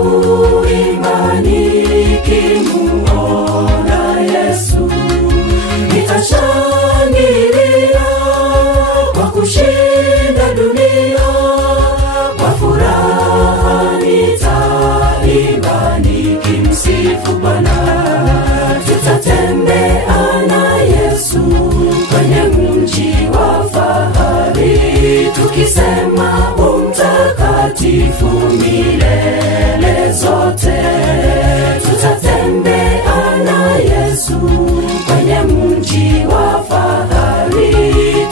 kuimba nikimuona Yesu. Nitashangilia kwa kushinda dunia, kwa furaha nitaimba nikimsifu Bwana. Tutatembea na Yesu kwenye mji wa fahari, tukisema umtakatifu milele zote. Tutatembea na Yesu kwenye mji wa fahari,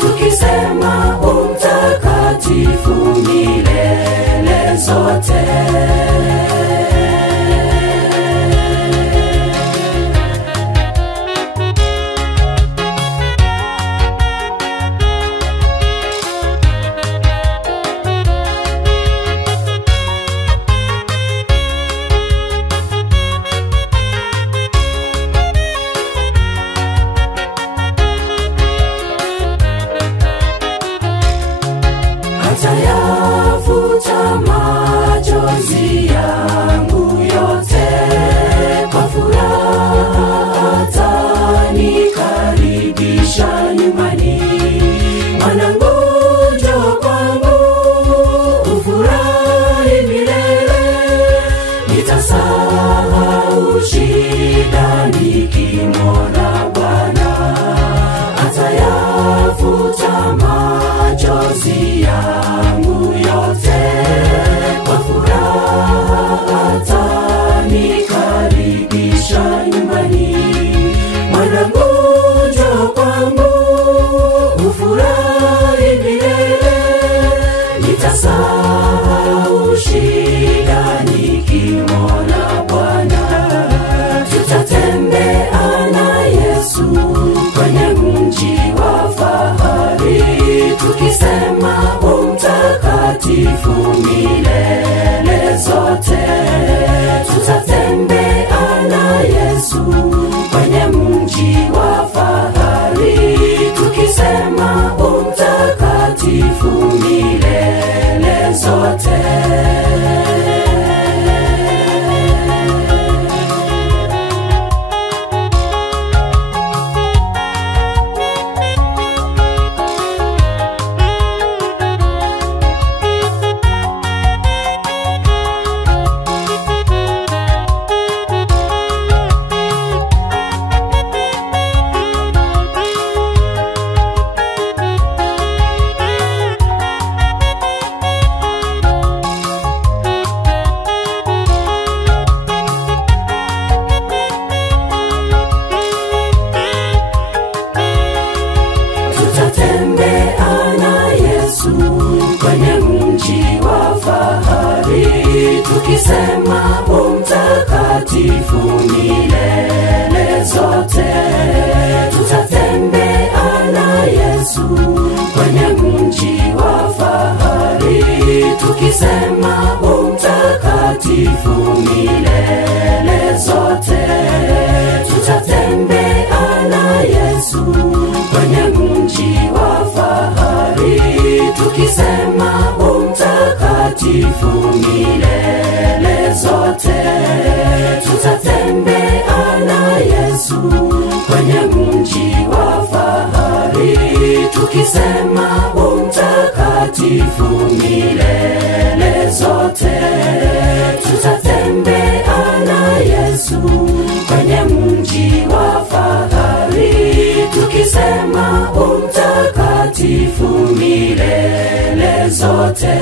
tukisema umtakatifu milele zote. Atayafuta machozi yangu yote, kwa furaha atanikaribisha nyumbani. Mwanangu njoo kwangu, ufurahi milele, nitasahau shida nikimwona Bwana. Atayafuta machozi yangu yote, kwa furaha atanikaribisha nyumbani. Mwanangu njoo kwangu, ufurahi milele, nitasahau shida nikimwona Bwana. Tutatembea na Yesu kwenye mji wa fahari, tukisema umtakatifu milele zote. Tutatembea na Yesu kwenye mji wa fahari, tukisema umtakatifu milele zote. Tutatembea na Yesu kwenye mji wa fahari, tukisema umtakatifu milele zote. Tutatembea na Yesu kwenye mji wa fahari, tukisema umtakatifu milele zote. Tutatembea na Yesu kwenye mji wa fahari, tukisema umtakatifu milele zote. Tutatembea na Yesu kwenye mji wa fahari, tukisema umtakatifu milele zote. Tutatembea na Yesu kwenye mji wa fahari, tukisema umtakatifu milele zote.